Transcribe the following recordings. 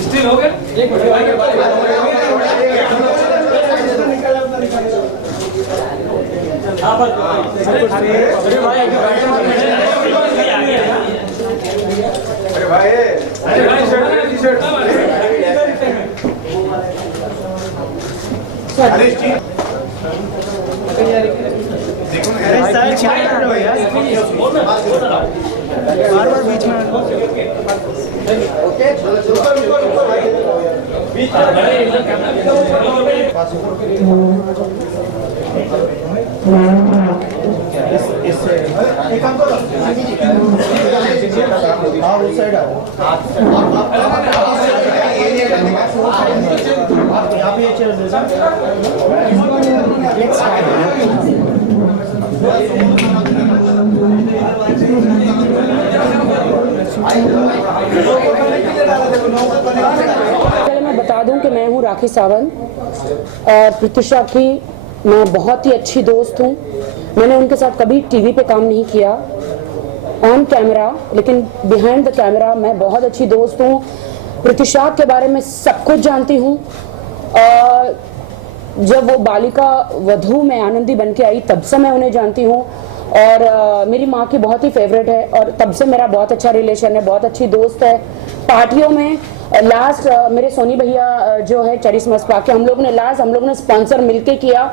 Still हो गया। एक मिनट बार बार बीच में उस साइड यहाँ पे ये चेयर दे पहले मैं बता दूं कि मैं हूं राखी सावंत और प्रत्युषा की मैं बहुत ही अच्छी दोस्त हूं। मैंने उनके साथ कभी टीवी पे काम नहीं किया ऑन कैमरा, लेकिन बिहाइंड द कैमरा मैं बहुत अच्छी दोस्त हूं। प्रत्युषा के बारे में सब कुछ जानती हूं। जब वो बालिका वधू में आनंदी बन के आई तब से मैं उन्हें जानती हूँ और मेरी माँ की बहुत ही फेवरेट है और तब से मेरा बहुत अच्छा रिलेशन है, बहुत अच्छी दोस्त है। पार्टियों में लास्ट मेरे सोनी भैया जो है चेरिसमस पाके हम लोग ने स्पॉन्सर मिलके किया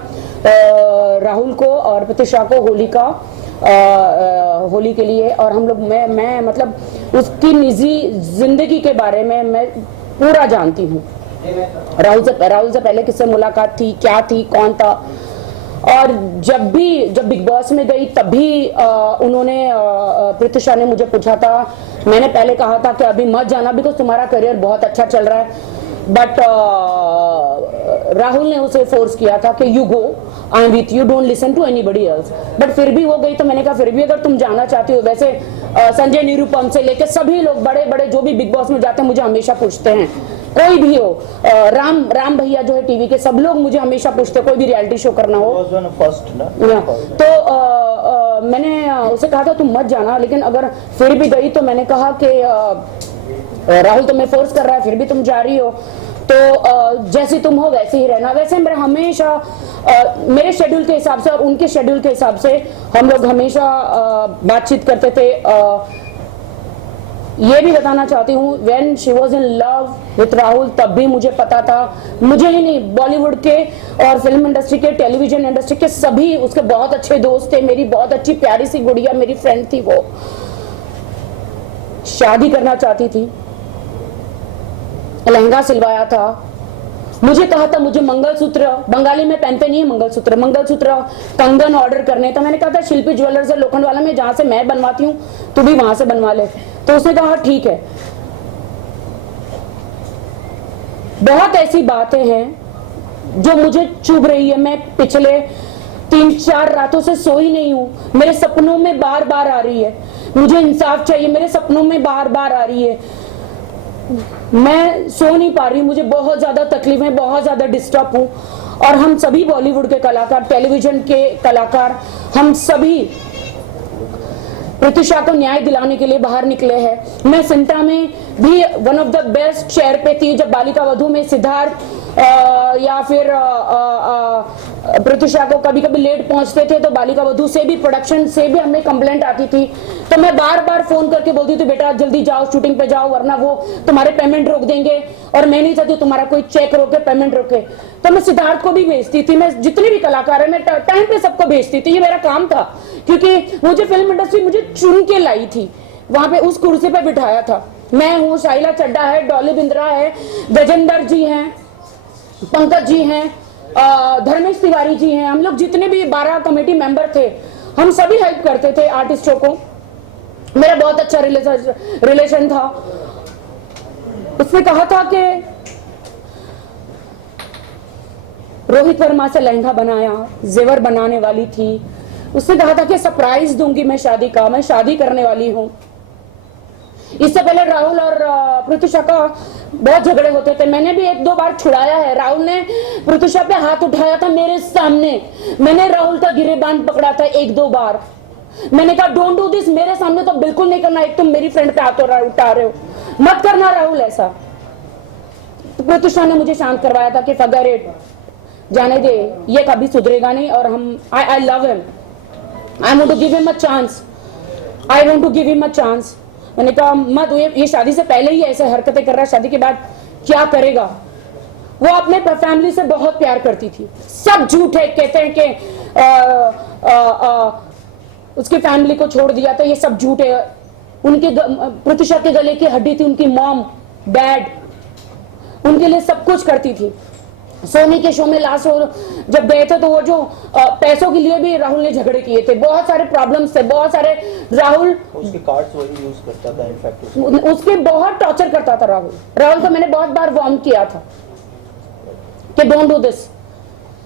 राहुल को और प्रत्युषा को होली के लिए। और हम लोग मैं मतलब उसकी निजी जिंदगी के बारे में मैं पूरा जानती हूँ। राहुल से पहले किससे मुलाकात थी, क्या थी, कौन था। और जब बिग बॉस में गई तब भी उन्होंने प्रत्युषा ने मुझे पूछा था। मैंने पहले कहा था कि अभी मत जाना बिकॉज तुम्हारा करियर बहुत अच्छा चल रहा है, बट राहुल ने उसे फोर्स किया था कि you go, I am with you, don't listen to anybody else. But फिर भी वो गई तो मैंने कहा फिर भी अगर तुम जाना चाहती हो, वैसे संजय निरुपम से लेकर सभी लोग बड़े बड़े जो भी बिग बॉस में जाते हैं मुझे हमेशा पूछते हैं, कोई भी हो, राम भैया जो है टीवी के सब लोग मुझे हमेशा पूछते, कोई भी रियलिटी शो करना हो तो मैंने उसे कहा था तुम मत जाना। लेकिन अगर फिर भी गई तो मैंने कहा कि राहुल तुम्हें फोर्स कर रहा है फिर भी तुम जा रही हो तो जैसे तुम हो वैसे ही रहना। वैसे मेरा हमेशा मेरे शेड्यूल के हिसाब से और उनके शेड्यूल के हिसाब से हम लोग हमेशा बातचीत करते थे। ये भी बताना चाहती हूँ when she was in love with Rahul तब भी मुझे पता था, मुझे ही नहीं बॉलीवुड के और फिल्म इंडस्ट्री के, टेलीविजन इंडस्ट्री के सभी उसके बहुत अच्छे दोस्त थे। मेरी बहुत अच्छी प्यारी सी गुड़िया मेरी फ्रेंड थी, वो शादी करना चाहती थी, लहंगा सिलवाया था, मुझे कहा था मुझे मंगलसूत्र, बंगाली में पहनते नहीं है मंगलसूत्र कंगन ऑर्डर करने। तो मैंने कहा था शिल्पी ज्वेलर्स है लोखंडवाला में, जहां से मैं बनवाती हूँ तू भी वहां से बनवा ले। तो उसने कहा ठीक है। बहुत ऐसी बातें हैं जो मुझे चुभ रही है। मैं पिछले 3-4 रातों से सोई नहीं हूं, मेरे सपनों में बार बार आ रही है, मुझे इंसाफ चाहिए, मेरे सपनों में बार बार आ रही है, मैं सो नहीं पा रही हूँ, मुझे बहुत ज्यादा तकलीफ है, बहुत ज्यादा डिस्टर्ब हूँ। और हम सभी बॉलीवुड के कलाकार, टेलीविजन के कलाकार, हम सभी प्रत्युषा को न्याय दिलाने के लिए बाहर निकले हैं। मैं सिंटा में भी one of the best chair पे थी जब बालिका वधू में सिद्धार्थ या फिर प्रत्युषा को कभी कभी लेट पहुंचते थे तो बालिका वधू से भी, प्रोडक्शन से भी हमें कंप्लेंट आती थी। तो मैं बार बार फोन करके बोलती थी बेटा जल्दी जाओ, शूटिंग पे जाओ, वरना वो तुम्हारे पेमेंट रोक देंगे। और मैं नहीं चाहती तुम्हारा कोई चेक रोके, पेमेंट रोके। तो मैं सिद्धार्थ को भी भेजती थी, मैं जितने भी कलाकार है मैं टाइम पे सबको भेजती थी, ये मेरा काम था। क्योंकि मुझे फिल्म इंडस्ट्री मुझे चुन के लाई थी, वहां पे उस कुर्सी पे बिठाया था। मैं हूँ, शाइला चड्डा है, डॉली बिंद्रा है, गजेंद्र जी हैं, पंकज जी हैं, धर्मेश तिवारी जी हैं, हम लोग जितने भी 12 कमेटी मेंबर थे हम सभी हेल्प करते थे आर्टिस्टों को। मेरा बहुत अच्छा रिलेशन था। उसने कहा था कि रोहित वर्मा से लहंगा बनाया, जेवर बनाने वाली थी। उसने कहा था कि सरप्राइज दूंगी मैं शादी का, मैं शादी करने वाली हूं। इससे पहले राहुल और प्रत्युषा का बहुत झगड़े होते थे। मैंने भी 1-2 बार छुड़ाया है। राहुल ने प्रत्युषा पे हाथ उठाया था मेरे सामने, मैंने राहुल का गिरेबान पकड़ा था 1-2 बार। मैंने कहा डोंट डू दिस, मेरे सामने तो बिल्कुल नहीं करना, एक तुम मेरी फ्रेंड पे हाथ उठा रहे हो, मत करना राहुल ऐसा। तो प्रत्युषा ने मुझे शांत करवाया था कि फॉरगेट इट, जाने दे, ये कभी सुधरेगा नहीं। और हम I love him, I want to give him a chance, I want to give him a chance. मैंने कहा मत, ये शादी से पहले ही ऐसे हरकतें कर रहा है, शादी के बाद क्या करेगा। वो अपने फैमिली से बहुत प्यार करती थी, सब झूठ है, कहते हैं कि उसकी फैमिली को छोड़ दिया था, ये सब झूठ है। उनके प्रत्युषा के गले की हड्डी थी उनकी मॉम, डैड उनके लिए सब कुछ करती थी। सोनी के शो में लास्ट जब गए थे तो वो जो पैसों के लिए भी राहुल ने झगड़े किए थे, बहुत सारे प्रॉब्लम्स थे, बहुत सारे। राहुल उसके कार्ड्स वही यूज करता था, इनफैक्ट उसके बहुत टॉर्चर करता था राहुल को मैंने बहुत बार वार्न किया था कि डोंट डू दिस।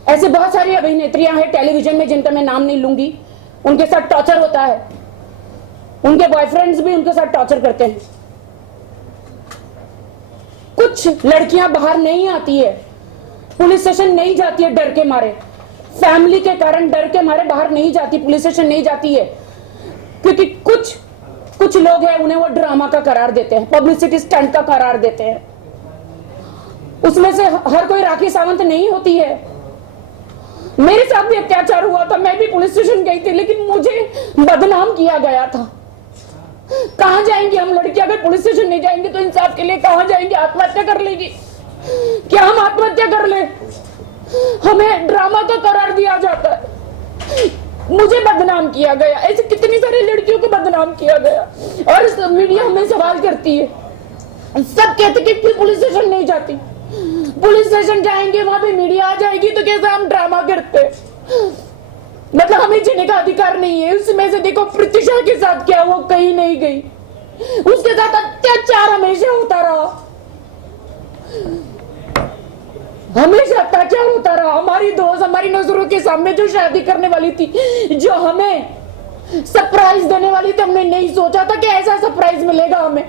ऐसे बहुत सारी अभिनेत्रियां हैं टेलीविजन में जिनका मैं नाम नहीं लूंगी, उनके साथ टॉर्चर होता है, उनके बॉयफ्रेंड्स भी उनके साथ टॉर्चर करते हैं। कुछ लड़कियां बाहर नहीं आती है, पुलिस स्टेशन नहीं जाती है डर के मारे, फैमिली के कारण डर के मारे बाहर नहीं जाती, पुलिस स्टेशन नहीं जाती है, क्योंकि कुछ लोग हैं उन्हें वो ड्रामा का करार देते हैं, पब्लिसिटी स्टंट का करार देते हैं। उसमें से हर कोई राखी सावंत नहीं होती है। मेरे साथ भी अत्याचार हुआ था, मैं भी पुलिस स्टेशन गई थी, लेकिन मुझे बदनाम किया गया था। कहां जाएंगे हम लड़कियां, अगर पुलिस स्टेशन नहीं जाएंगे तो इंसाफ के लिए कहां जाएंगे, आत्महत्या कर लेगी क्या, हम आत्महत्या कर ले, हमें ड्रामा का करार दिया जाता है। मुझे बदनाम किया गया, ऐसे कितनी सारी लड़कियों को बदनाम किया गया। और मीडिया हमें सवाल करती है, सब कहते कि पुलिस स्टेशन नहीं जाती, पुलिस स्टेशन जाएंगे वहां पे मीडिया आ जाएगी तो कैसे हम ड्रामा करते, मतलब हमें जीने का अधिकार नहीं है। उसमें से देखो प्रत्युषा के साथ क्या, वो कहीं नहीं गई, उसके साथ अत्याचार हमेशा होता रहा, हमेशा अत्याचार होता रहा। हमारी दोस्त हमारी नजरों के सामने जो शादी करने वाली थी, जो हमें सरप्राइज देने वाली थी, हमने नहीं सोचा था कि ऐसा सरप्राइज मिलेगा हमें।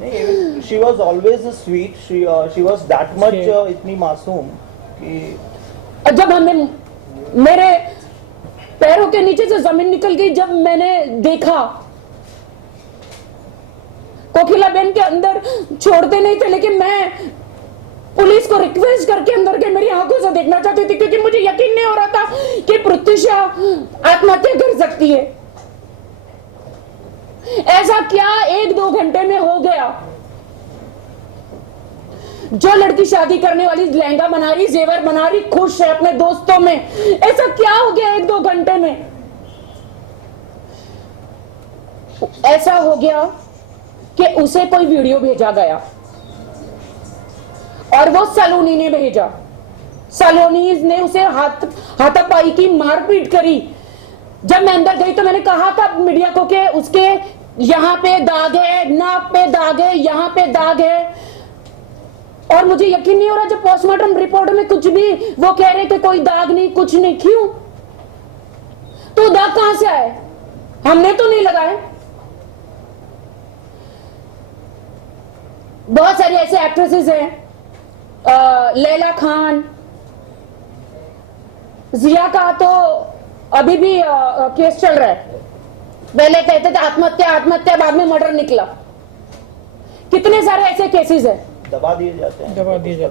नहीं, she was always sweet, she was that much इतनी मासूम कि जब हमें मेरे पैरों के नीचे से जमीन निकल गई, जब मैंने देखा कोकिला बहन के अंदर छोड़ते नहीं थे, लेकिन मैं पुलिस को रिक्वेस्ट करके अंदर के मेरी आंखों से देखना चाहती थी, क्योंकि मुझे यकीन नहीं हो रहा था कि प्रत्युषा आत्महत्या कर सकती है। ऐसा क्या 1-2 घंटे में हो गया, जो लड़की शादी करने वाली लहंगा बना रही, जेवर बना रही, खुश है अपने दोस्तों में, ऐसा क्या हो गया 1-2 घंटे में? ऐसा हो गया कि उसे कोई वीडियो भेजा गया और वो सलोनी ने भेजा। सलोनी ने उसे हाथापाई की, मारपीट करी। जब मैं अंदर गई तो मैंने कहा था मीडिया को कि उसके यहां पे दाग है, नाक पे दाग है, यहां पे दाग है, और मुझे यकीन नहीं हो रहा जब पोस्टमार्टम रिपोर्ट में कुछ भी वो कह रहे कि कोई दाग नहीं, कुछ नहीं। क्यों? तो दाग कहां से आए? हमने तो नहीं लगाए। बहुत सारी ऐसे एक्ट्रेसेस हैं, लैला खान, जिया का तो अभी भी केस चल रहा है। पहले कहते थे आत्महत्या आत्महत्या, बाद में मर्डर निकला। कितने सारे ऐसे केसेस हैं, दबा दिए जाते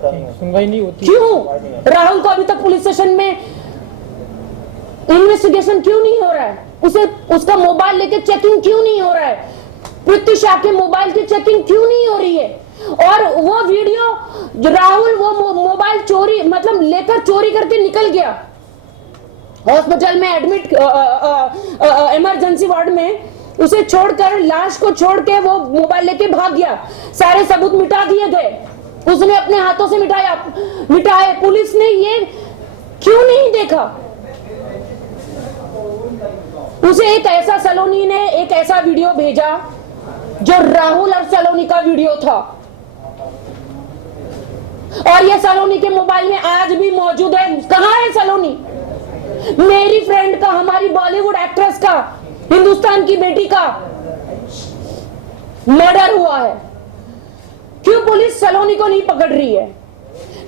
हैं, सुनवाई नहीं होती। क्यों? राहुल को अभी तक पुलिस स्टेशन में इन्वेस्टिगेशन क्यों नहीं हो रहा है? उसे उसका मोबाइल लेके चेकिंग क्यों नहीं हो रहा है? प्रत्युषा के मोबाइल की चेकिंग क्यों नहीं हो रही है? और वो वीडियो राहुल वो मोबाइल चोरी मतलब लेकर चोरी करके निकल गया, हॉस्पिटल में एडमिट, इमरजेंसी वार्ड में उसे छोड़कर, लाश को छोड़ के वो मोबाइल लेके भाग गया। सारे सबूत मिटा दिए गए, उसने अपने हाथों से मिटाए। पुलिस ने ये क्यों नहीं देखा? उसे एक ऐसा, सलोनी ने एक ऐसा वीडियो भेजा जो राहुल और सलोनी का वीडियो था, और ये सलोनी के मोबाइल में आज भी मौजूद है। कहां है सलोनी? मेरी फ्रेंड का, हमारी बॉलीवुड एक्ट्रेस का, हिंदुस्तान की बेटी का मर्डर हुआ है, क्यों पुलिस सलोनी को नहीं पकड़ रही है,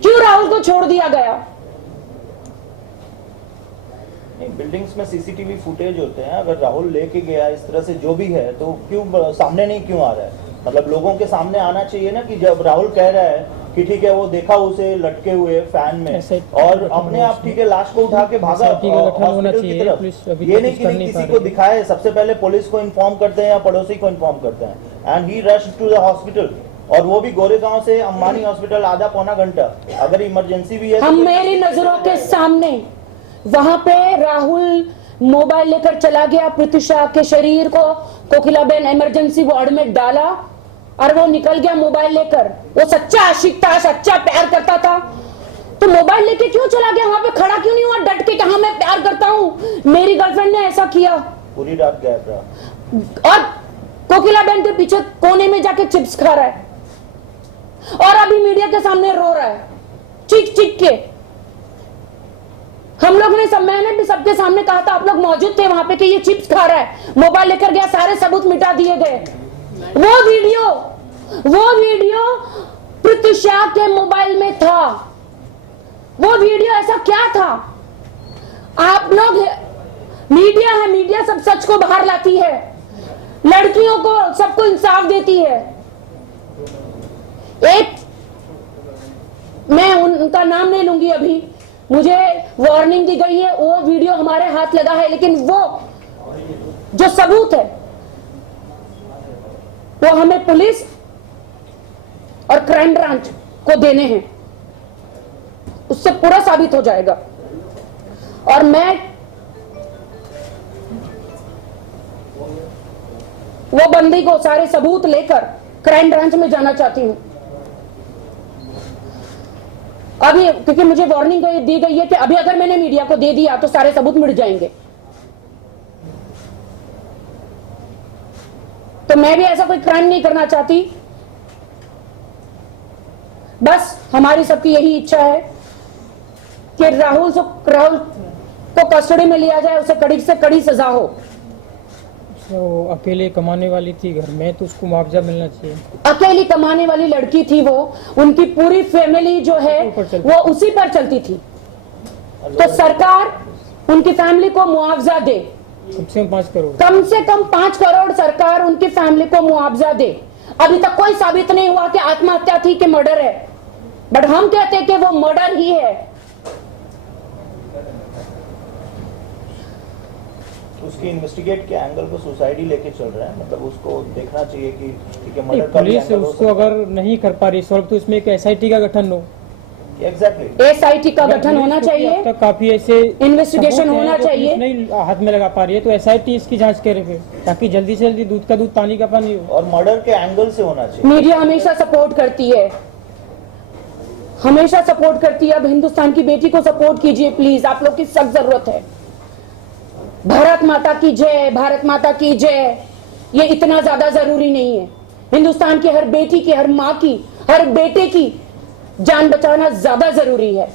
क्यों राहुल को छोड़ दिया गया? बिल्डिंग्स में सीसीटीवी फुटेज होते हैं, अगर राहुल लेके गया इस तरह से जो भी है तो क्यों सामने नहीं क्यों आ रहा है? मतलब लोगों के सामने आना चाहिए ना कि जब राहुल कह रहा है कि ठीक है वो देखा उसे लटके हुए फैन में और अपने आप ठीक है लाश को उठा के भागा हॉस्पिटल की तरफ, ये नहीं कि किसी को दिखाए, सबसे पहले पुलिस को इन्फॉर्म करते हैं या पड़ोसी को इन्फॉर्म करते हैं and he rush to the hospital, और वो भी गोरेगांव से अंबानी हॉस्पिटल आधा पौना घंटा, अगर इमरजेंसी भी है हम मेरी नजरों के सामने वहां पे राहुल मोबाइल लेकर चला गया, प्रत्युषा के शरीर को कोकिलाबेन इमरजेंसी वार्ड में डाला और वो निकल गया मोबाइल लेकर। वो सच्चा आशिक था, सच्चा प्यार करता था, तो मोबाइल लेके क्यों चला गया? वहां पे खड़ा क्यों नहीं हुआ डट के, कहा मैं प्यार करता हूं, मेरी गर्लफ्रेंड ने ऐसा किया? पूरी रात गायब रहा और कोकिलाबेन के पीछे कोने में जाके चिप्स खा रहा है और अभी मीडिया के सामने रो रहा है चीख चीख के। हम लोग ने मैंने भी सबके सामने कहा था, आप लोग मौजूद थे वहां पे, कि ये चिप्स खा रहा है, मोबाइल लेकर गया, सारे सबूत मिटा दिए गए। वो वीडियो प्रत्युषा के मोबाइल में था। वो वीडियो ऐसा क्या था? आप लोग, मीडिया है, मीडिया सब सच को बाहर लाती है, लड़कियों को सबको इंसाफ देती है। एक, मैं उनका नाम नहीं लूंगी अभी, मुझे वार्निंग दी गई है, वो वीडियो हमारे हाथ लगा है, लेकिन वो जो सबूत है वो हमें पुलिस और क्राइम ब्रांच को देने हैं, उससे पूरा साबित हो जाएगा। और मैं वो बंदी को सारे सबूत लेकर क्राइम ब्रांच में जाना चाहती हूं अभी, क्योंकि मुझे वार्निंग दी गई है कि अभी अगर मैंने मीडिया को दे दिया तो सारे सबूत मिट जाएंगे। तो मैं भी ऐसा कोई क्राइम नहीं करना चाहती, बस हमारी सबकी यही इच्छा है कि राहुल को कस्टडी में लिया जाए, उसे कड़ी से कड़ी सजा हो। वो अकेले कमाने वाली थी घर में, तो उसको मुआवजा मिलना चाहिए। अकेली कमाने वाली लड़की थी वो, उनकी पूरी फैमिली जो है वो उसी पर चलती थी, तो सरकार उनकी फैमिली को मुआवजा दे, कम से कम 5 करोड़, कम से कम 5 करोड़ सरकार उनकी फैमिली को मुआवजा दे। अभी तक कोई साबित नहीं हुआ कि आत्महत्या थी कि मर्डर है, बट हम कहते हैं कि वो मर्डर ही है। उसकी इन्वेस्टिगेट के एंगल को सुसाइड ही लेके चल रहा है, मतलब उसको देखना चाहिए कि ठीक है मर्डर का पुलिस उसको अगर नहीं कर पा रही सॉल्व, तो इसमें एक SIT का गठन हो। एग्जैक्टली SIT का गठन होना चाहिए, अब तक काफी ऐसे इन्वेस्टिगेशन होना चाहिए। नहीं हाथ में लगा पा रही है तो SIT इसकी जांच करे फिर, ताकि जल्दी से जल्दी दूध का दूध पानी का पानी हो। और मर्डर के एंगल से होना चाहिए। मीडिया हमेशा सपोर्ट करती है, हमेशा सपोर्ट करती है। अब हिंदुस्तान की बेटी को सपोर्ट कीजिए प्लीज, आप लोग की सख्त जरूरत है। भारत माता की जय, भारत माता की जय, ये इतना ज्यादा जरूरी नहीं है। हिंदुस्तान की हर बेटी की, हर माँ की, हर बेटे की जान बचाना ज्यादा जरूरी है।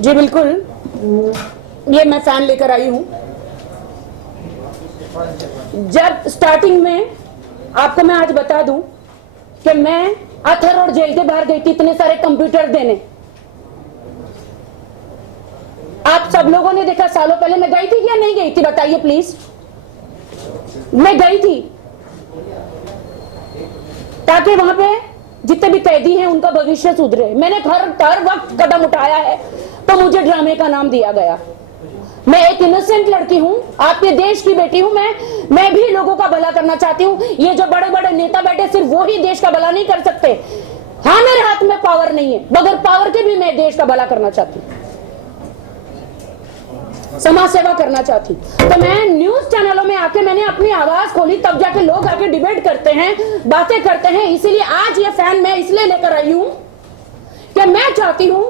जी बिल्कुल, ये मैं फैन लेकर आई हूं। जब स्टार्टिंग में आपको मैं आज बता दूं कि मैं अथर और जेल के बाहर गई थी इतने सारे कंप्यूटर देने। आप सब लोगों ने देखा, सालों पहले मैं गई थी या नहीं गई थी, बताइए प्लीज। मैं गई थी ताकि वहां पे जितने भी कैदी हैं उनका भविष्य सुधरे। मैंने हर वक्त कदम उठाया है, तो मुझे ड्रामे का नाम दिया गया। मैं एक इनोसेंट लड़की हूं, आपके देश की बेटी हूं, मैं भी लोगों का भला करना चाहती हूं। ये जो बड़े बड़े नेता बैठे सिर्फ वो ही देश का भला नहीं कर सकते। हाँ, मेरे हाथ में पावर नहीं है, बगैर पावर के भी मैं देश का भला करना चाहती हूं, समाज सेवा करना चाहती। तो मैं न्यूज चैनलों में आके मैंने अपनी आवाज खोली, तब जाके लोग आके डिबेट करते हैं, बातें करते हैं। इसीलिए आज ये फैन मैं इसलिए लेकर आई हूं कि मैं चाहती हूं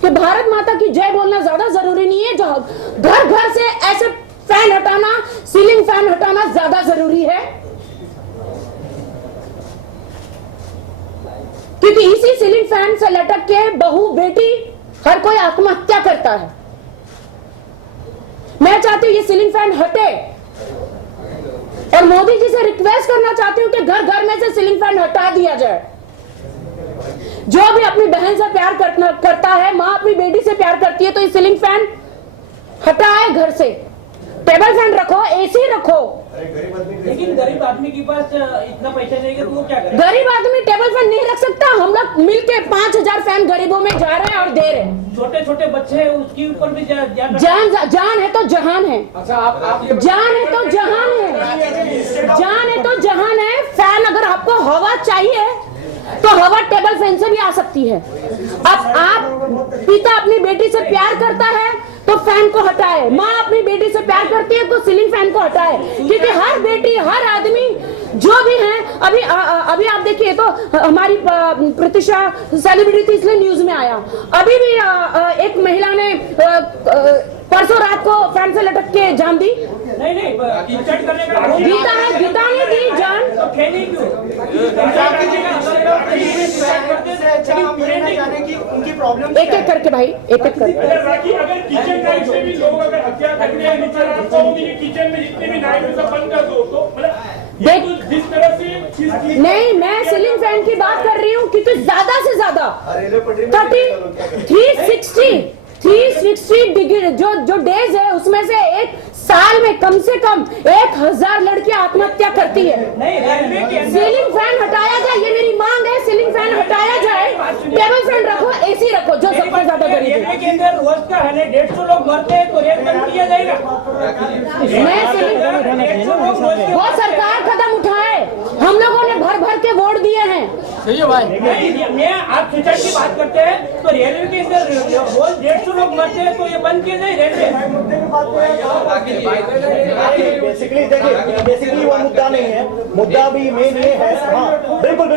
कि भारत माता की जय बोलना ज्यादा जरूरी नहीं है, जो घर घर से ऐसे फैन हटाना, सीलिंग फैन हटाना ज्यादा जरूरी है। क्योंकि इसी सीलिंग फैन से लटक के बहू बेटी हर कोई आत्महत्या करता है। मैं चाहती हूं ये सीलिंग फैन हटे और मोदी जी से रिक्वेस्ट करना चाहती हूं कि घर घर में से सीलिंग फैन हटा दिया जाए। जो भी अपनी बहन से प्यार करता है, माँ अपनी बेटी से प्यार करती है, तो ये सीलिंग फैन हटाए घर से। टेबल फैन रखो, एसी रखो। लेकिन गरीब आदमी के पास इतना पैसा नहीं है तो वो क्या करे? गरीब आदमी टेबल फैन नहीं रख सकता। हम लोग मिलके 5000 फैन गरीबों में जा रहे हैं और दे रहे हैं। छोटे छोटे बच्चे हैं, उसके ऊपर भी जान है तो जहान है। अच्छा, आप जान है तो जहान है। जान है तो जहान है। फैन अगर आपको हवा चाहिए तो हवा टेबल फैन से भी आ सकती है। अब आप पिता अपनी बेटी से प्यार करता है तो फैन को हटाए, माँ अपनी बेटी से प्यार करती है तो सीलिंग फैन को हटाए। क्योंकि हर बेटी, हर आदमी जो भी है, अभी आप देखिए तो हमारी प्रतिशा सेलिब्रिटी थी इसलिए न्यूज में आया। अभी भी एक महिला ने परसों रात को फैन से लटक के जान दी। नहीं करने का गीता ने दी जान। तो खेली क्यों? उनकी प्रॉब्लम एक एक करके भाई, एक एक करके। अगर किचन नाइफ से भी लोग अगर हत्या करते हैं, नीचे आप कहोगे कि किचन में जितने भी नाइफ है सब बंद कर दो, तो मतलब ये तो जिस तरह से चीज की नहीं, मैं सीलिंग फैन की बात कर रही हूँ क्योंकि ज्यादा से ज्यादा 360 डिग्री जो डेज है उसमें से एक साल में कम से कम 1000 लड़कियां आत्महत्या करती है। नहीं, रेलवे के अंदर सीलिंग फैन हटाया जाए, ये मेरी मांग है। सीलिंग फैन हटाया जाए, टेबल फैन रखो, एसी रखो, जो सबसे ज्यादा गरीब रेलवे है। के अंदर रोज का है 150 लोग मरते हैं तो रेल बंद किया जाएगा। मैं सीलिंग 150 लोग रोज के वो सरकार कदम उठाए। हम लोगों ने भर भर के वोट दिए हैं। सही है भाई। नहीं, मैं आप सुसाइड की बात करते हैं तो रेलवे के अंदर रोज 150 लोग मरते हैं तो ये बंद किया जाए रेलवे। बेसिकली देखिए, बेसिकली वो मुद्दा नहीं है। मुद्दा भी मेन ये है, हाँ बिल्कुल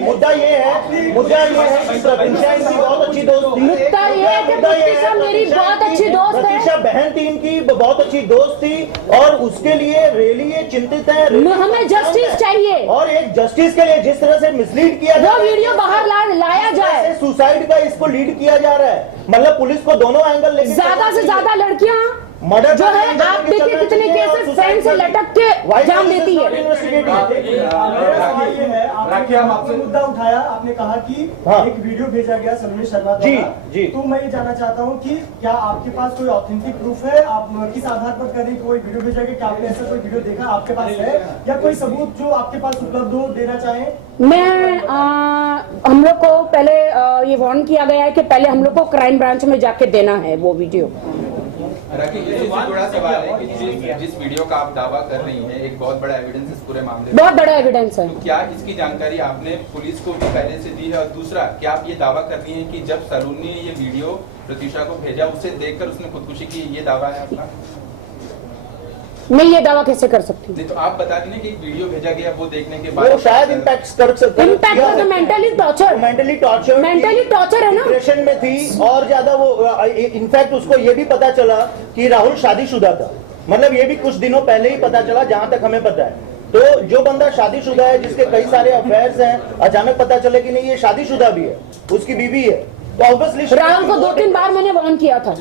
मुद्दा ये है कि प्रतिशा इनकी बहुत अच्छी दोस्त थी। मुद्दा ये है कि प्रतिशा मेरी बहुत अच्छी दोस्त है। प्रतिशा बहन थी इनकी, बहुत अच्छी दोस्त थी और उसके लिए रियली ये चिंतित है। हमें जस्टिस चाहिए और एक जस्टिस के लिए जिस तरह से मिसलीड किया वो वीडियो बाहर लाया जाए। सुसाइड का इसको लीड किया जा रहा है, मतलब पुलिस को दोनों एंगल लेके ज्यादा से ज्यादा लड़कियां मर्डर जो है, आप देखिए कितने केसेस फैन से लटक के जान देती है। राखी, हम आपसे मुद्दा उठाया, आपने कहा कि हाँ। एक वीडियो भेजा गया सलमान शर्मा जी, द्वारा। जी। तो मैं ये जानना चाहता हूँ कि क्या आपके पास कोई ऑथेंटिक प्रूफ है? आप किस आधार पर कह रहे हैं कि कोई वीडियो भेजा गया? क्या आपने ऐसा कोई वीडियो देखा? आपके पास है या कोई सबूत जो आपके पास उपलब्ध हो देना चाहें? हम लोग को पहले ये वार्न किया गया है कि पहले हम लोग को क्राइम ब्रांच में जाके देना है वो वीडियो। राखी, ये इससे जुड़ा सवाल है कि जिस वीडियो का आप दावा कर रही हैं, एक बहुत बड़ा एविडेंस इस पूरे मामले में, बहुत बड़ा एविडेंस है। तो क्या इसकी जानकारी आपने पुलिस को भी पहले से दी है? और दूसरा, क्या आप ये दावा कर रही हैं कि जब सलून ने ये वीडियो प्रत्युषा को भेजा, उसे देखकर उसने खुदकुशी की, ये दावा है आपका? मैं ये दावा कैसे कर सकती हूँ? नहीं तो आप बता दें कि एक वीडियो भेजा गया, वो देखने के बाद वो शायद इम्पैक्ट कर सकते इम्पैक्ट मेंटली टॉर्चर है ना। डिप्रेशन में थी और ज्यादा वो, इनफैक्ट उसको ये भी पता चला कि राहुल शादीशुदा था। मतलब ये भी कुछ दिनों पहले ही पता चला, जहां तक हमें पता है। तो जो बंदा शादीशुदा है, जिसके कई सारे अफेयर्स हैं, अचानक पता चले कि नहीं ये शादीशुदा भी है, उसकी बीवी है, तो ऑब्वियसली राहुल को 2-3 बार मैंने वार्न किया था।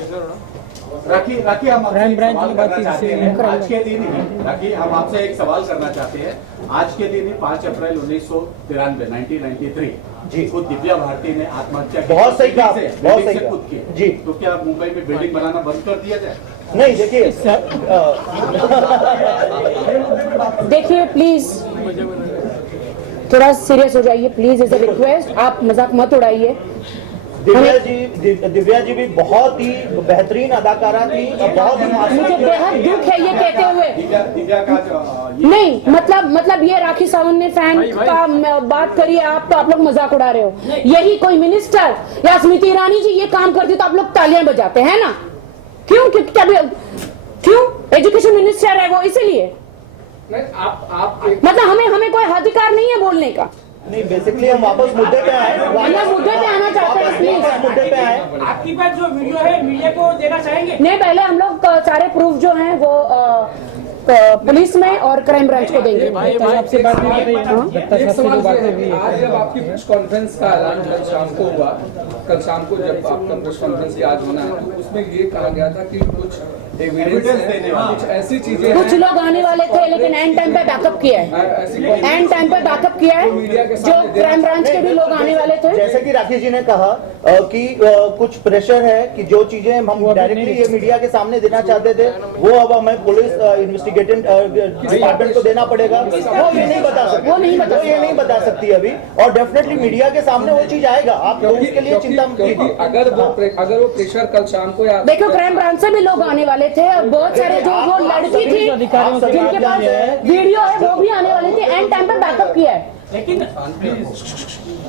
राखी, हम आपसे क्राइम एक ब्रांच सवाल की बात करना की चाहते जिससे- हैं। आज के दिन ही राखी, हम आपसे एक सवाल करना चाहते हैं। आज के दिन ही 5 अप्रैल 1993 जी। खुद दिव्या भारती ने आत्महत्या की। बहुत सही कहा, बिल्डिंग बहुत से सही कहा। कूद के। जी। तो क्या मुंबई में बिल्डिंग बनाना बंद कर दिया जाए? नहीं देखिए, देखिए प्लीज थोड़ा सीरियस हो जाइए प्लीज, इज अ रिक्वेस्ट। आप मजाक मत उड़ाइए। दिव्या जी भी बहुत ही बेहतरीन अदाकारा थी और बहुत ही मुझे बेहद दुख है ये कहते हुए। दिव्या का नहीं मतलब ये राखी सावंत ने फैन का बात करी है आप, तो आप लोग मजाक उड़ा रहे हो। यही कोई मिनिस्टर या स्मृति ईरानी जी ये काम करती तो आप लोग तालियां बजाते हैं ना? क्यों एजुकेशन मिनिस्टर है वो, इसीलिए मतलब हमें कोई अधिकार नहीं है बोलने का। नहीं, बेसिकली हम वापस मुद्दे पे आए, मुद्दे पे आना चाहते हैं प्लीज। मुद्दे पे आए। आपके पास जो वीडियो है मीडिया को देना चाहेंगे? नहीं, पहले हम लोग सारे प्रूफ जो हैं वो पुलिस में और क्राइम ब्रांच को देंगे। आपसे बात नहीं की गई। एक सवाल ये है, आज जब आपकी प्रेस कॉन्फ्रेंस का ऐलान कल शाम को हुआ, कल शाम को जब आपका प्रेस कॉन्फ्रेंस की आज होना है, तो उसमें ये कहा गया था कि कुछ एविडेंस है, कुछ ऐसी चीजें कुछ लोग आने वाले थे लेकिन एंड टाइम पे बैकअप किया है, एंड टाइम पे बैकअप किया है। जो क्राइम ब्रांच के भी लोग आने वाले थे। जैसे कि राकेश जी ने कहा कि कुछ प्रेशर है कि जो चीजें हम डायरेक्टली ये मीडिया के सामने देना चाहते थे वो अब हमें पुलिस इन्वेस्टिगेटिंग डिपार्टमेंट को देना पड़ेगा। वो ये नहीं बता सकती, वो ये नहीं बता सकती अभी, और डेफिनेटली मीडिया के सामने वो चीज आएगा। आप उसके लिए चिंता मत कीजिए। अगर वो प्रेशर कल शाम को या देखो क्राइम ब्रांच से भी लोग आने वाले थे और बहुत सारे जो वो लड़की थी जिनके पास वीडियो है वो भी आने वाली थी, एंड टाइम पे बैकअप किया है। लेकिन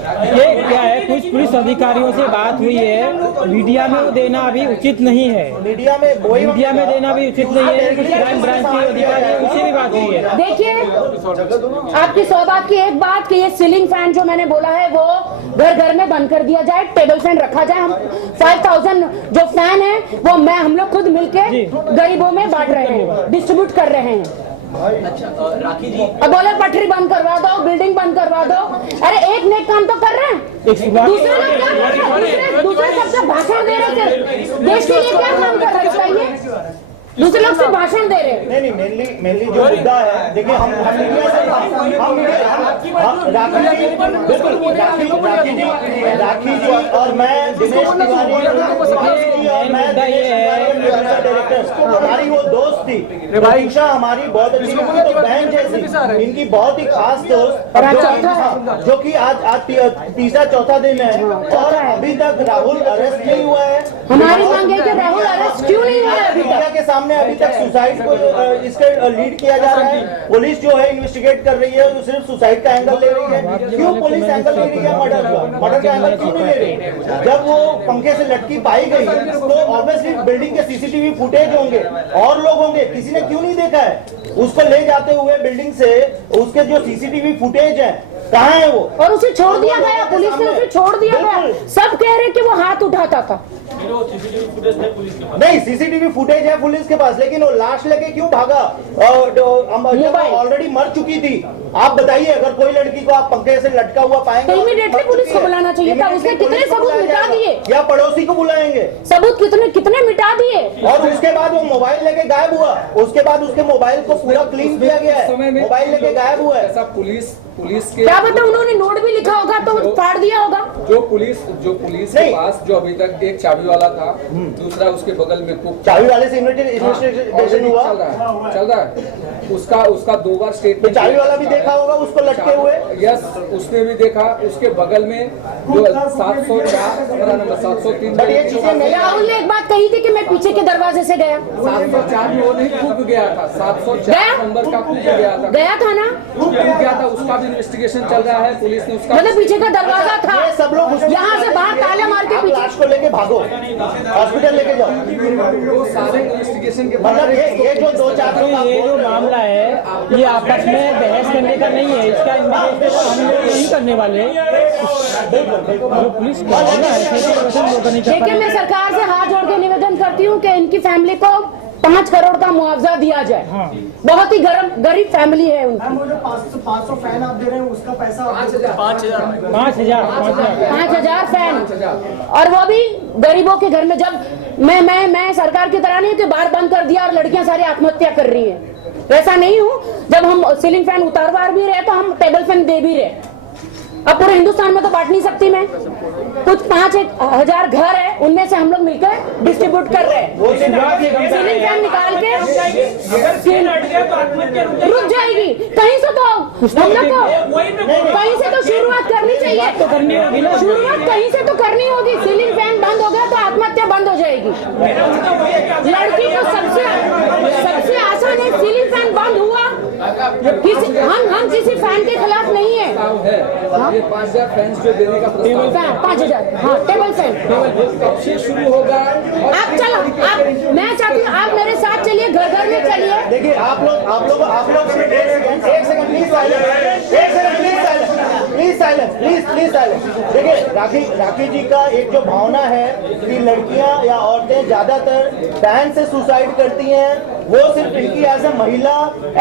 ये क्या है, कुछ पुलिस अधिकारियों से बात हुई है, मीडिया में वो देना अभी उचित नहीं है। मीडिया में देना भी उचित नहीं है। कुछ क्राइम ब्रांच के अधिकारी हैं, उनसे भी बात हुई है। देखिए आपकी सौगात की एक बात कि ये सीलिंग फैन जो मैंने बोला है वो घर घर में बंद कर दिया जाए, टेबल फैन रखा जाए। हम 5000 जो फैन है वो हम लोग खुद मिलके गरीबों में बांट रहे हैं, डिस्ट्रीब्यूट कर रहे हैं। राखी जी अब बोले पटरी बंद करवा दो, बिल्डिंग बंद करवा दो। अरे एक नेक काम तो कर रहे हैं, दूसरे लोग क्या कर रहे हैं? दूसरे सबसे भाषण दे रहे थे, देश के लिए क्या काम कर रहे हैं बताइए? दूसरे लोग से भाषण दे रहे हैं। नहीं, मेनली जो मुद्दा है, देखिए हम मीडिया से राखी जी और मैं दिनेश तिवारी और मैं डायरेक्टर, हमारी वो दोस्त थी प्रतीक्षा, हमारी बहुत अच्छी तो बहन जैसी, इनकी बहुत ही खास दोस्त, जो कि आज तीसरा चौथा दिन है और अभी तक राहुल अरेस्ट नहीं हुआ है। हमारी मांग है कि राहुल अरेस्ट क्यों नहीं हुआ है अभी तक? के सामने अभी तक सुसाइड को इसका लीड किया जा रहा है। पुलिस जो है इन्वेस्टिगेट कर रही है, तो सिर्फ सुसाइड का एंगल ले रही है। क्यों पुलिस एंगल ले रही है मर्डर का एंगल क्यों नहीं ले रही? जब वो पंखे से लटकी पाई गई तो ऑब्वियसली बिल्डिंग के सीसीटीवी फुटेज होंगे और लोग होंगे, किसी ने क्यों नहीं देखा है? उसको ले जाते हुए बिल्डिंग से उसके जो सीसीटीवी फुटेज है कहाँ है वो? और उसे छोड़ दिया गया, पुलिस ने उसे छोड़ दिया गया। सब कह रहे कि वो हाथ उठाता था। नहीं, सीसीटीवी फुटेज है पुलिस के पास, लेकिन वो लाश लेके क्यों भागा? ऑलरेडी मर चुकी थी। आप बताइए, अगर कोई लड़की को आप पंखे से लटका हुआ पाएंगे तो इमीडिएटली पुलिस को बुलाना चाहिए था। उसने कितने सबूत मिटा दिए? या पड़ोसी को बुलाएंगे? सबूत कितने मिटा दिए? और उसके बाद वो मोबाइल लेके गायब हुआ। उसके बाद उसके मोबाइल को पूरा क्लीन किया गया है, मोबाइल लेके गायब हुआ है। ऐसा पुलिस के क्या पता उन्होंने नोट भी लिखा होगा तो फाड़ दिया होगा। जो पुलिस के पास जो अभी तक एक चाबी वाला था, दूसरा उसके बगल में कुक, चाबी वाले से इन्वेस्टिगेशन हुआ, चल रहा है। उसका 2 बार स्टेटमेंट, चाबी वाला भी देखा होगा उसको लटके हुए। यस, उसने भी देखा। उसके बगल में जो 704 मेरा नंबर 703, राहुल ने एक बात कही थी कि मैं पीछे के दरवाजे से गया। 704 में वो नहीं कूद गया था, 704 नंबर का कूद गया था ना, कूद गया था। उसका भी इन्वेस्टिगेशन चल रहा है, पुलिस ने उसका, मतलब पीछे का दरवाजा था, सब लोग यहाँ से बाहर ताला मार के पीछे लाश को लेके भागो, हॉस्पिटल लेके जाओ। वो सारे इन्वेस्टिगेशन के मतलब ये जो 2-4 ये जो मामला है ये आपस में बहस करने का नहीं है, इसका इन्वेस्टिगेशन हम लोग नहीं करने वाले। जो पुलिस का है ना, देखिए मैं सरकार से हाथ जोड़ के निवेदन करती हूँ कि इनकी फैमिली को 5 करोड़ का मुआवजा दिया जाए। बहुत ही गरीब फैमिली है उनकी। मैम, वो जो 500 फैन आप दे रहे हैं उसका पैसा 5,000 फैन, और वो भी गरीबों के घर में। जब मैं सरकार की तरह नहीं कि बार बंद कर दिया और लड़कियां सारी आत्महत्या कर रही हैं, वैसा नहीं हूँ। जब हम सीलिंग फैन उतारवार भी रहे तो हम टेबल फैन दे भी रहे। अब पूरे हिंदुस्तान में तो बांट नहीं सकती मैं। कुछ 5,000 घर है, उनमें से हम लोग मिलकर डिस्ट्रीब्यूट कर रहे हैं। सीलिंग फैन निकाल के रुक जाएगी कहीं से, तो हम लोग को कहीं से तो शुरुआत करनी चाहिए। शुरुआत कहीं से तो करनी होगी। सीलिंग फैन बंद हो गया तो आत्महत्या बंद हो जाएगी। लड़की को सबसे आसान है, सीलिंग फैन बंद हुआ। हम किसी फैन के खिलाफ नहीं है। ये 5,000 फैंस जो देने का प्रस्ताव, 5,000, हाँ टेबल फैन कब से शुरू होगा? आप चलो, मैं चाहती हूँ आप मेरे साथ चलिए, घर घर में चलिए। देखिए आप लोग एक सेकंड प्लीज साइलेंस। देखिए राखी जी का एक जो भावना है कि लड़कियां या औरतें ज्यादातर फैन से सुसाइड करती हैं, वो सिर्फ इनकी एज अ महिला,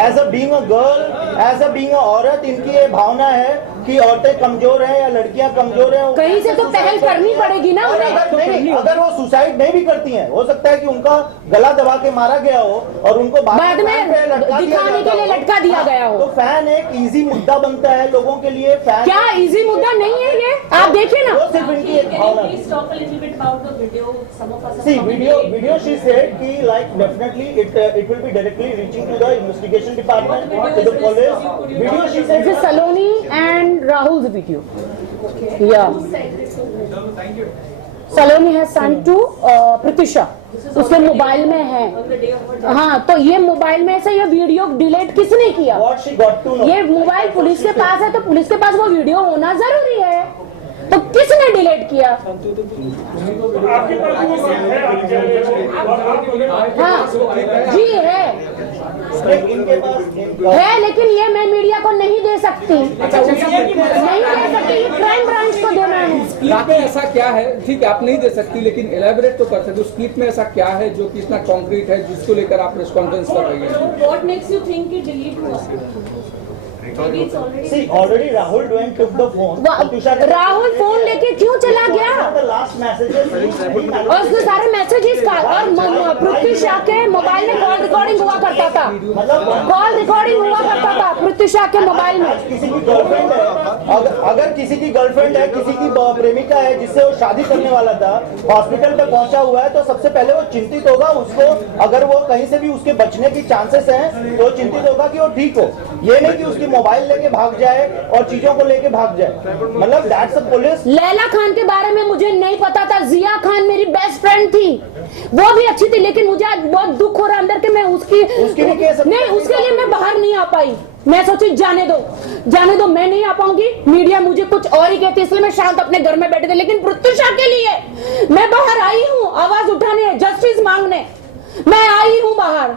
as a being a girl, as a being a औरत, इनकी ये भावना है कि औरतें कमजोर हैं या लड़कियां कमजोर हैं। कहीं से तो पहल करनी पड़ेगी ना और उन्हें। अगर वो सुसाइड नहीं भी करती हैं, हो सकता है कि उनका गला दबा के मारा गया हो और उनको बाद में दिखाने के लिए लटका दिया गया हो। तो फैन एक इजी मुद्दा बनता है लोगों के लिए। फैन क्या इजी मुद्दा नहीं है ये? आप देखिए ना। वो सिर्फ इनकी एक भावना है। See, video she said कि like definitely it will be directly reaching to the investigation department, to the police. Video she said. This is Saloni and Rahul's video. Yeah. Saloni has sent to Pratisha. उसके mobile में है। हाँ, तो ये mobile में से ये video delete किसने किया? What she got to know. ये मोबाइल पुलिस के पास है तो पुलिस के पास वो वीडियो होना जरूरी है। तो किसने डिलीट किया? आपके पास वो है, आप कह रहे हो, और आप हाँ जी है, इनके पास है, लेकिन ये मैं मीडिया को नहीं दे सकती, नहीं दे सकती, ये क्राइम ब्रांच को देना है। क्लिप में ऐसा क्या है, ठीक है आप नहीं दे सकती, लेकिन एलेबोरेट तो कर सकते हो। उस क्लिप में ऐसा क्या है जो कि इतना कॉन्क्रीट है जिसको लेकर आप प्रेस कॉन्फ्रेंस कर रही हैं? What makes you think it delete हुआ? Maybe it's already. See, already Rahul went took the phone. Rahul phone लेके क्यों चला गया? The last messages. और उसने सारे मैसेजेस का और पृथ्वी शाह के मोबाइल में कॉल रिकॉर्डिंग हुआ करता था, कॉल रिकॉर्डिंग हुआ करता था पृथ्वी शाह के मोबाइल में। किसी की गर्लफ्रेंड है, अगर किसी की गर्लफ्रेंड है, किसी की प्रेमिका है जिससे वो शादी करने वाला था, हॉस्पिटल पे पहुंचा हुआ है, तो सबसे पहले वो चिंतित होगा। उसको अगर वो कहीं से भी उसके बचने की चांसेस हैं तो चिंतित होगा कि वो ठीक हो। ये नहीं कि उसकी मोबाइल लेके भाग जाए और चीजों को लेके भाग जाए। मतलब that's a police. Laila Khan के बारे में मुझे नहीं पता था। जिया खान मेरी बेस्ट फ्रेंड थी, वो भी अच्छी थी, लेकिन मुझे आज बहुत दुख हो रहा है अंदर के मैं उसकी नहीं, उसके लिए मैं बाहर नहीं आ पाई। मैं सोची जाने दो, मैं नहीं आ पाऊंगी, मीडिया मुझे कुछ और ही कहती, इसलिए मैं शांत अपने घर में बैठे थे। लेकिन प्रत्युषा के लिए मैं बाहर आई हूँ आवाज उठाने, जस्टिस मांगने। मैं आई हूँ बाहर,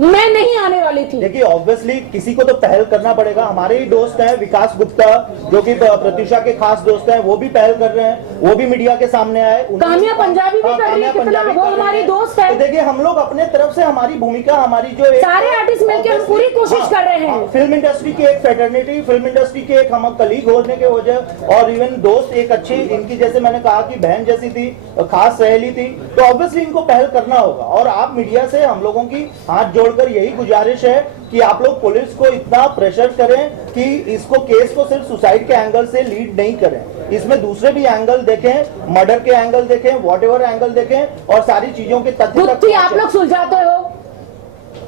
मैं नहीं आने वाली थी। देखिए ऑब्वियसली किसी को तो पहल करना पड़ेगा। हमारे ही दोस्त हैं विकास गुप्ता जो कि प्रत्युषा के खास दोस्त हैं, वो भी पहल कर रहे हैं, वो भी मीडिया के सामने आए। काम्या पंजाबी भी कर रही है, कितना वो हमारी दोस्त है। तो देखिए हम लोग अपने तरफ से हमारी भूमिका, हमारी जो सारे आर्टिस्ट मिलकर पूरी कोशिश कर रहे हैं। फिल्म इंडस्ट्री की एक फेटर्निटी, फिल्म इंडस्ट्री के एक हम कलीग होने के वजह और इवन दोस्त, एक अच्छी इनकी जैसे मैंने कहा कि बहन जैसी थी, खास सहेली थी, तो ऑब्वियसली इनको पहल करना होगा। और आप मीडिया से हम लोगों की हाथ जोड़कर यही गुजारिश है कि आप लोग पुलिस को इतना प्रेशर करें कि इसको केस को सिर्फ सुसाइड के एंगल से लीड नहीं करें, इसमें दूसरे भी एंगल देखें, मर्डर के एंगल देखें, व्हाटएवर एंगल देखें और सारी चीजों के तथ्य तक आप लोग सुलझाते हो।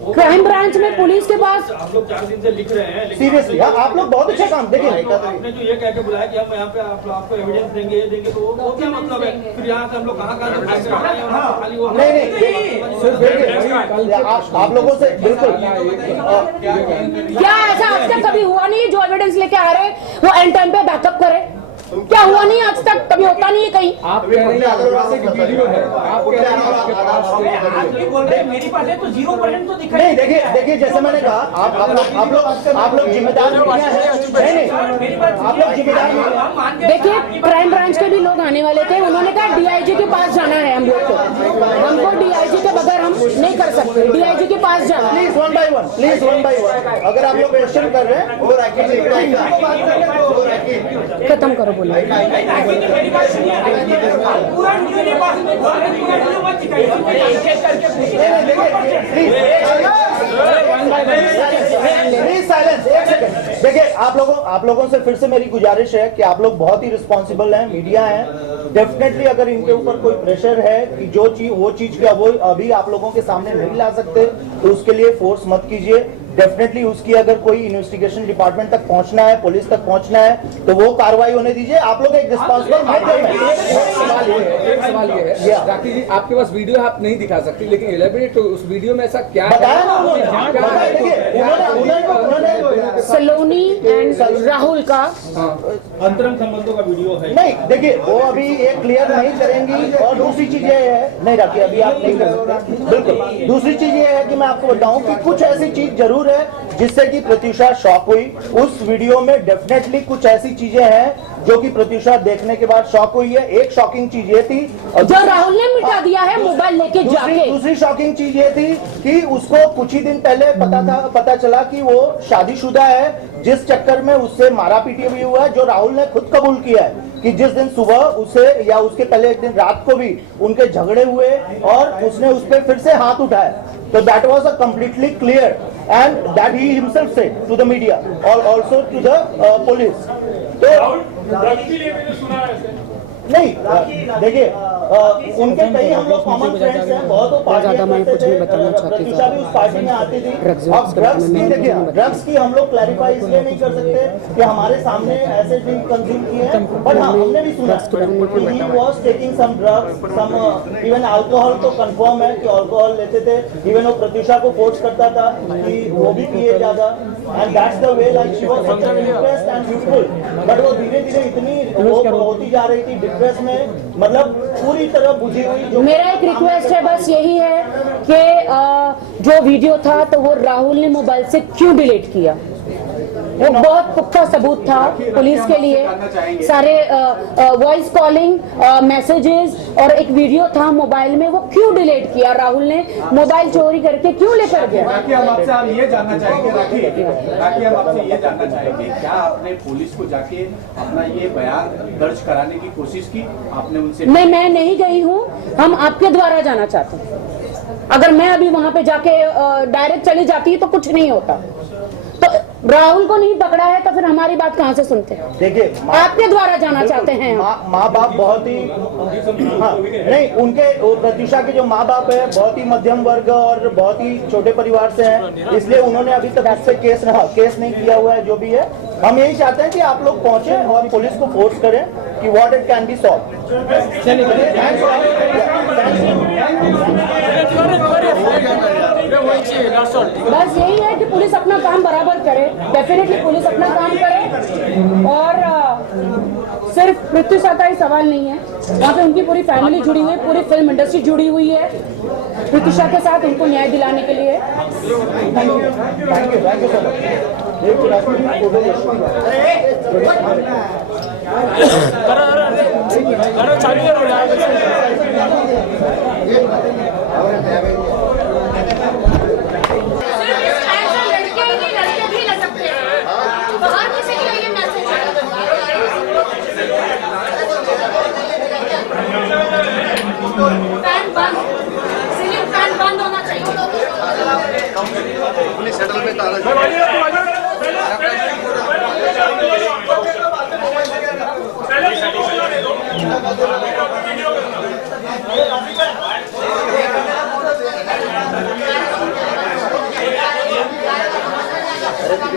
क्राइम ब्रांच में पुलिस के पास हम लोग 4 दिन से लिख रहे हैं, सीरियसली आप लोग बहुत अच्छा काम। देखिए आपने जो ये कह के बुलाया कि हम यहाँ पे आपको एविडेंस देंगे, ये देंगे, तो वो क्या मतलब है? फिर यहाँ से हम लोग कहाँ खाली वो नहीं, आप लोगों से बिल्कुल क्या ऐसा आज तक कभी हुआ नहीं जो एविडेंस लेके आ रहे वो एंड टाइम पे बैकअप करे? क्या हुआ नहीं आज तक, कभी होता नहीं है कहीं। आप कह रहे हैं वीडियो है, आप कह रहे हैं आपके पास आप भी बोल रहे हैं मेरी पास है, तो 0% तो दिखाई नहीं। देखिए जैसे मैंने कहा आप लोग जिम्मेदार मीडिया हैं। नहीं आप लोग जिम्मेदार मीडिया। देखिए क्राइम ब्रांच के भी लोग आने वाले थे, उन्होंने कहा डीआईजी के पास जाना है हम लोग को, हमको डीआईजी के बगैर हम नहीं कर सकते, डीआईजी के पास जाना। प्लीज वन बाय वन अगर आप लोग क्वेश्चन कर रहे हैं खत्म करो। बोलो मेरी बात सुनिए, पूरा वीडियो पास में पूरा वीडियो मत दिखाइए, एक एक करके प्लीज साइलेंस। एक सेकंड। देखिए आप लोगों से फिर से मेरी गुजारिश है कि आप लोग बहुत ही रिस्पॉन्सिबल हैं, मीडिया हैं। डेफिनेटली अगर इनके ऊपर कोई प्रेशर है कि जो चीज वो चीज क्या वो अभी आप लोगों के सामने नहीं ला सकते, तो उसके लिए फोर्स मत कीजिए। डेफिनेटली उसकी अगर कोई इन्वेस्टिगेशन डिपार्टमेंट तक पहुंचना है, पुलिस तक पहुंचना है, तो वो कार्रवाई होने दीजिए। आप लोग एक रिस्पॉन्सिबल माध्यम है। एक सवाल ये है राखी जी, आपके पास वीडियो आप नहीं दिखा सकती, लेकिन एलेबोरेट तो उस वीडियो में ऐसा क्या बताया ना उन्होंने। सलोनी एंड राहुल का अंतरंग संबंधों का वीडियो है। नहीं देखिए वो अभी ये क्लियर नहीं करेंगी। और दूसरी चीज ये है, नहीं राखी अभी आप नहीं कर सकते बिल्कुल। दूसरी चीज ये है कि मैं आपको बताऊं कि कुछ ऐसी चीज जरूर जरूर है जिससे कि प्रत्युषा शॉक हुई। उस वीडियो में डेफिनेटली कुछ ऐसी चीजें हैं जो कि प्रत्युषा देखने के बाद शॉक हुई है। एक शॉकिंग चीज ये थी जो राहुल ने मिटा दिया है मोबाइल लेके जाके। दूसरी शॉकिंग चीज ये थी कि उसको कुछ ही दिन पहले पता चला कि वो शादीशुदा है, जिस चक्कर में उससे मारा पीटी भी हुआ है, जो राहुल ने खुद कबूल किया है कि जिस दिन सुबह उसे या उसके पहले एक दिन रात को भी उनके झगड़े हुए और उसने उस पर फिर से हाथ उठाया। तो that was a completely clear and that he himself said to the media और आल्सो टू द पुलिस। तो नहीं देखिए उनके कई हम लोग कॉमन फ्रेंड्स हैं, बहुत ज्यादा मैं कुछ नहीं बताना चाहती। प्रत्युषा भी उस पार्टी में आती थी। अब ड्रग्स की देखिए, ड्रग्स की हम लोग क्लैरिफाई इसलिए नहीं कर सकते कि हमारे सामने ऐसे ड्रिंक कंज्यूम किए हैं, बट हाँ हमने भी सुना he was taking some drugs, some even alcohol तो कंफर्म है कि अल्कोहल लेते थे। इवन वो प्रत्युषा को फोर्स करता था कि वो भी पिए ज्यादा, and that's the way like she was such an interest and beautiful. But वो धीरे धीरे इतनी होती जा रही थी डिप्रेस में, मतलब पूरी तरह बुझी हुई। मेरा एक रिक्वेस्ट है, बस यही है कि जो वीडियो था तो वो राहुल ने मोबाइल से क्यों डिलीट किया। वो बहुत पुख्ता सबूत था पुलिस के लिए, सारे वॉइस कॉलिंग मैसेजेस और एक वीडियो था मोबाइल में, वो क्यों डिलीट किया राहुल ने, मोबाइल चोरी करके क्यों लेकर गया। राखी हम आपसे ये जानना चाहेंगे, राखी हम आपसे ये जानना चाहेंगे, क्या आपने पुलिस को जाके अपना ये बयान दर्ज कराने की कोशिश की? आपने उनसे? मैं नहीं गई हूँ, हम आपके द्वारा जाना चाहते हैं। अगर मैं अभी वहां पे जाके डायरेक्ट चली जाती तो कुछ नहीं होता। तो राहुल को नहीं पकड़ा है तो फिर हमारी बात कहाँ से सुनते हैं? देखिए आपके द्वारा जाना चाहते हैं। माँ बाप बहुत ही नहीं, उनके प्रत्युषा के जो माँ बाप है बहुत ही मध्यम वर्ग और बहुत ही छोटे परिवार से हैं, इसलिए उन्होंने अभी तक उससे केस नहीं किया हुआ है। जो भी है हम यही चाहते हैं कि आप लोग पहुंचे और पुलिस को फोर्स करें कि what it can be solve. बस यही है कि पुलिस अपना काम बराबर करे, डेफिनेटली पुलिस अपना काम करे। और सिर्फ प्रत्युषा का ही सवाल नहीं है, वहाँ पे उनकी पूरी फैमिली जुड़ी हुई है, पूरी फिल्म इंडस्ट्री जुड़ी हुई है प्रत्युषा के साथ, उनको न्याय दिलाने के लिए।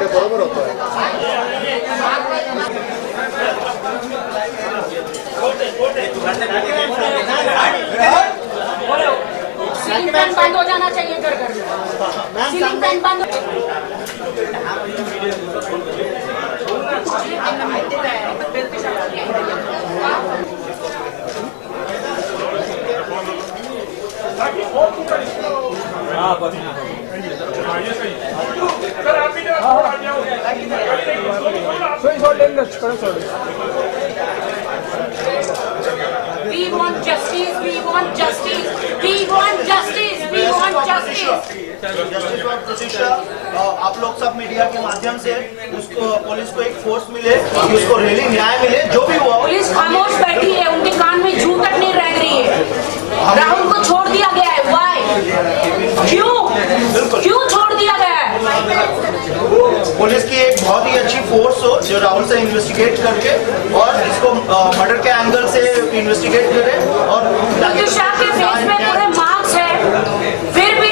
बरोबर होतो है। सीलिंग फैन बंद हो जाना चाहिए घर घर में, सीलिंग फैन बंद। We want justice, we want justice, we want justice, we want justice. Justice for Pratyusha, आप लोग सब मीडिया के माध्यम से उसको पुलिस को एक फोर्स मिले, उसको रियली न्याय मिले, जो भी हुआ। पुलिस खामोश बैठी है, उनके कान में जूं तक नहीं रह रही है। राहुल को छोड़ दिया गया है, वाई? क्यों छोड़ दिया गया है? पुलिस की एक बहुत ही अच्छी फोर्स हो जो राहुल से इन्वेस्टिगेट करके और इसको मर्डर के एंगल से इन्वेस्टिगेट करे। और प्रत्युषा के फेस में पूरे मार्क्स है, फिर भी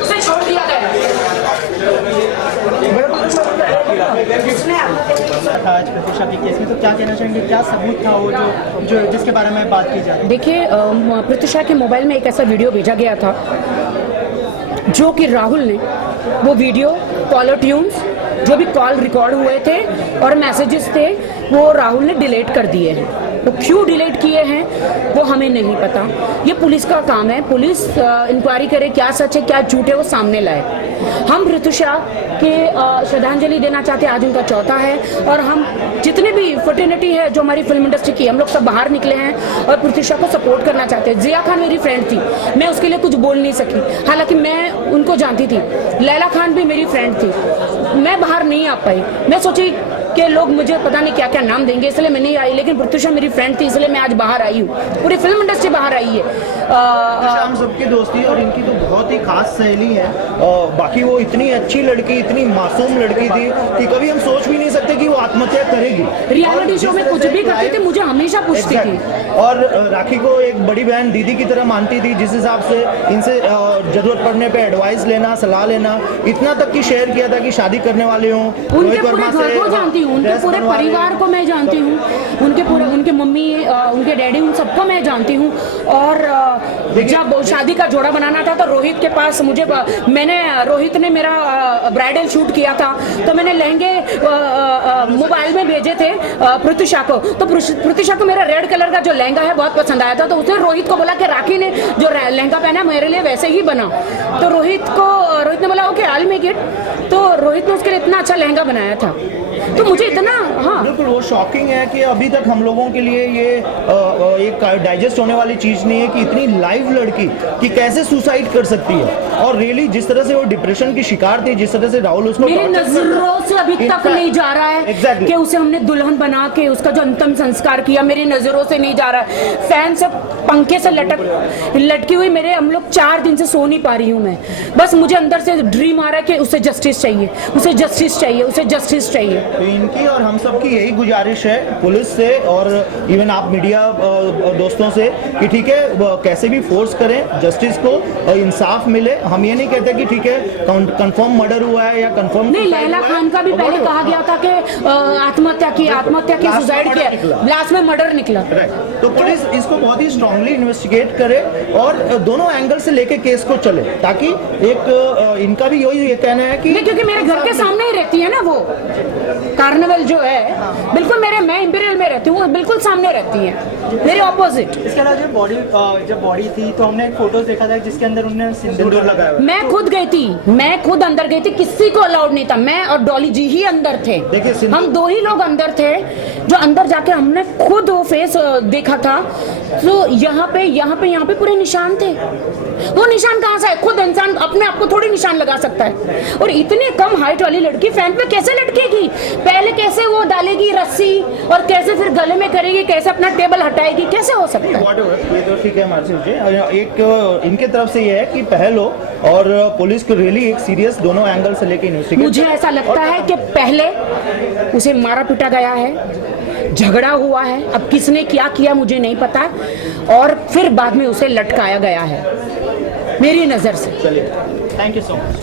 उसे छोड़ दिया गया। आज प्रत्युषा के केस में तो क्या कहना चाहेंगे, क्या सबूत था वो जो जिसके बारे में बात की जा रही है? देखिए, प्रत्युषा के मोबाइल में एक ऐसा वीडियो भेजा गया था जो कि राहुल ने वो वीडियो, कॉलर ट्यून्स, जो भी कॉल रिकॉर्ड हुए थे और मैसेजेस थे, वो राहुल ने डिलीट कर दिए हैं। वो क्यों डिलीट किए हैं वो हमें नहीं पता। ये पुलिस का काम है, पुलिस इंक्वायरी करे क्या सच है क्या झूठ है वो सामने लाए। हम प्रत्युषा के श्रद्धांजलि देना चाहते हैं, आज उनका चौथा है, और हम जितने भी फर्टिनिटी है जो हमारी फिल्म इंडस्ट्री की, हम लोग सब बाहर निकले हैं और प्रत्युषा को सपोर्ट करना चाहते हैं। जिया खान मेरी फ्रेंड थी, मैं उसके लिए कुछ बोल नहीं सकी, हालांकि मैं उनको जानती थी। लैला खान भी मेरी फ्रेंड थी, मैं बाहर नहीं आ पाई। मैं सोची कि लोग मुझे पता नहीं क्या क्या नाम देंगे, इसलिए मैं नहीं आई, लेकिन प्रत्युषा मेरी फ्रेंड थी इसलिए मैं आज बाहर आई हूँ। पूरी फिल्म इंडस्ट्री बाहर आई है। हम सबकी दोस्ती और इनकी तो बहुत ही खास सहेली है। बाकी वो इतनी अच्छी लड़की, इतनी मासूम लड़की थी कि कभी हम सोच भी नहीं सकते कि वो आत्महत्या करेगी। रियलिटी शो में कुछ भी करती थी, मुझे हमेशा पूछती थी। और राखी को एक बड़ी बहन दीदी की तरह मानती थी, जिस हिसाब से इनसे जरूरत पड़ने पे एडवाइस लेना, सलाह लेना, इतना तक की शेयर किया था कि शादी करने वाले हों। उनके पूरे घर को जानती हूँ, उनके पूरे परिवार को मैं जानती हूँ, उनके मम्मी, उनके डैडी, उन सबको मैं जानती हूँ। और जब शादी का जोड़ा बनाना था तो रोहित के पास रोहित ने मेरा ब्राइडल शूट किया था, तो मैंने लहंगे मोबाइल में भेजे थे प्रत्युषा को। तो प्रत्युषा को मेरा रेड कलर का जो लहंगा है बहुत पसंद आया था, तो उसने रोहित को बोला कि राखी ने जो लहंगा पहना मेरे लिए वैसे ही बना। तो रोहित ने बोला okay I will make it. तो रोहित ने उसके लिए इतना अच्छा लहंगा बनाया था। तो मुझे इतना, हाँ बिल्कुल वो शॉकिंग है कि अभी तक हम लोगों के लिए ये एक डाइजेस्ट होने वाली चीज नहीं है कि इतनी लाइव लड़की कि कैसे सुसाइड कर सकती है। और रियली जिस तरह से वो डिप्रेशन की शिकार थी, जिस तरह से राहुल उसको मेरी नजरों से अभी तक नहीं जा रहा है कि उसे हमने दुल्हन बना के उसका जो अंतिम संस्कार किया, मेरी नजरों से नहीं जा रहा है। फैन से पंखे से लटकी हुई हम लोग 4 दिन से सो नहीं पा रही हूँ मैं। बस मुझे अंदर से ड्रीम आ रहा है कि उसे जस्टिस चाहिए, उसे जस्टिस चाहिए, उसे जस्टिस चाहिए। तो इनकी और हम सब की यही गुजारिश है पुलिस से और इवन आप मीडिया दोस्तों से कि ठीक है कैसे भी फोर्स करें जस्टिस को, इंसाफ मिले। हम ये नहीं कहते कि ठीक है कंफर्म मर्डर हुआ है या कंफर्म नहीं। लैला खान का भी पहले कहा गया था कि आत्महत्या की, सुसाइड किया, लास्ट में मर्डर निकला। तो पुलिस इसको बहुत ही स्ट्रांगली इन्वेस्टिगेट करे और दोनों एंगल से लेके केस को चले, ताकि एक इनका भी यही कहना है कि क्योंकि मेरे घर के सामने ही रहती है ना वो कार्निवल जो है, बिल्कुल मैं इंपीरियल में रहती हूँ, बिल्कुल सामने रहती है, मेरे ऑपोजिट। इसके अलावा जब बॉडी थी तो हमने एक फोटोज देखा था जिसके अंदर उन्होंने सिंदूर लगाया। मैं खुद गई थी, मैं खुद अंदर गई थी, किसी को अलाउड नहीं था, मैं और डॉली जी ही अंदर थे। हम 2 ही लोग अंदर थे जो अंदर जाके हमने खुद वो फेस देखा था। तो यहाँ पे पूरे निशान थे। वो निशान कहाँ से है? खुद इंसान अपने आप को थोड़ी निशान लगा सकता है। और इतनी कम हाइट वाली लड़की फैन पे कैसे लटकेगी? पहले कैसे वो डालेगी रस्सी और कैसे फिर गले में करेगी, कैसे अपना टेबल हटाएगी, कैसे हो सकता है? ये तो ठीक है मानसी जी। एक इनके तरफ से ये है कि पहल हो और पुलिस को रियली एक सीरियस दोनों एंगल से लेके इन्वेस्टिगेट। मुझे ऐसा लगता है कि पहले उसे मारा पीटा गया है, झगड़ा हुआ है, अब किसने क्या किया मुझे नहीं पता, और फिर बाद में उसे लटकाया गया है मेरी नजर से। चलिए, थैंक यू सो मच।